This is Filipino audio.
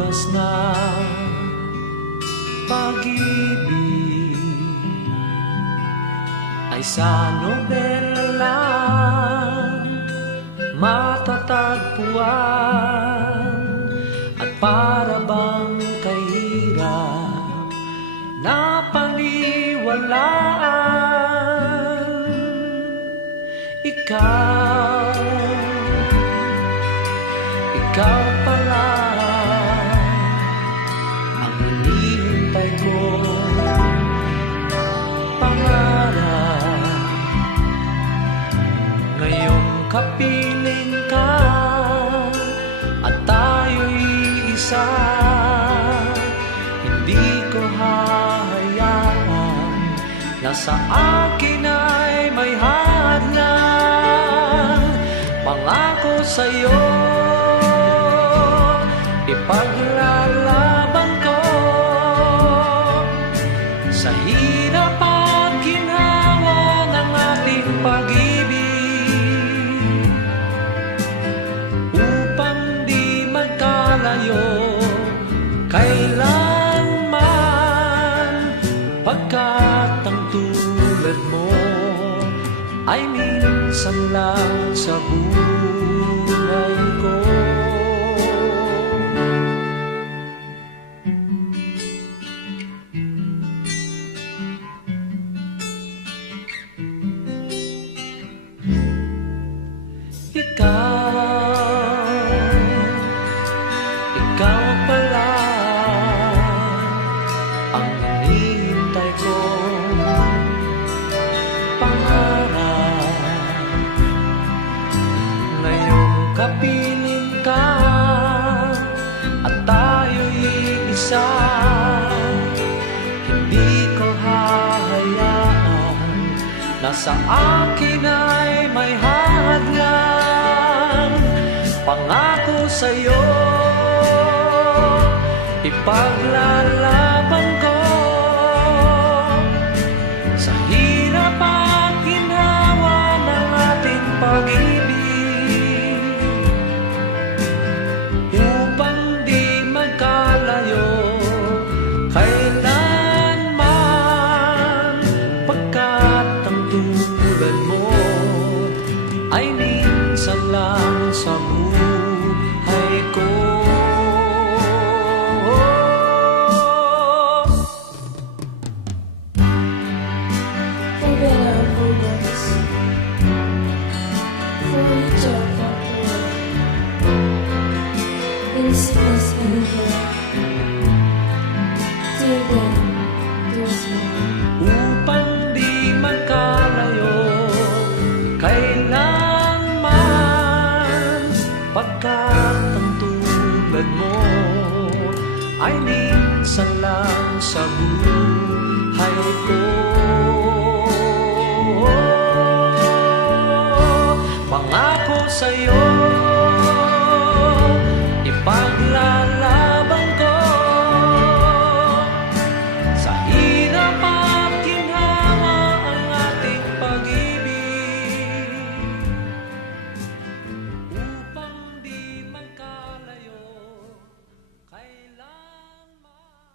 wagas na pag-ibig ay sa nobela lang matatagpuan, at para bang kahirap na paniwalaan. Ikaw pala ang hinihintay ko, pangarap. Ngayong kapiling ka at tayo'y isa, hindi ko hahayaan na sa akin ay may hadlang. Pangako sa'yo, ipaglalaban ko sa hirap at ginhawa ng ating pag-ibig, upang di magkalayo kailanman, pagkat ang tulad mo ay minsan lang sa buhay ko. Ikaw pala ang hinihintay ko, pangarap. Ngayong kapiling ka at tayo'y isa, hindi ko hahayaan na sa akin ay may hadlang. Pangako sa'yo, ipaglalaban ko sa hirap at ginhawa ng ating pag-ibig, upang di magkalayo kailanman, pagkat ang tulad mo ay minsan lang sa buhay ko. In sickness and in health, till then do us well. Upang di magkalayo kailanman, pagkat ang tulad mo ay minsan lang sa buhay.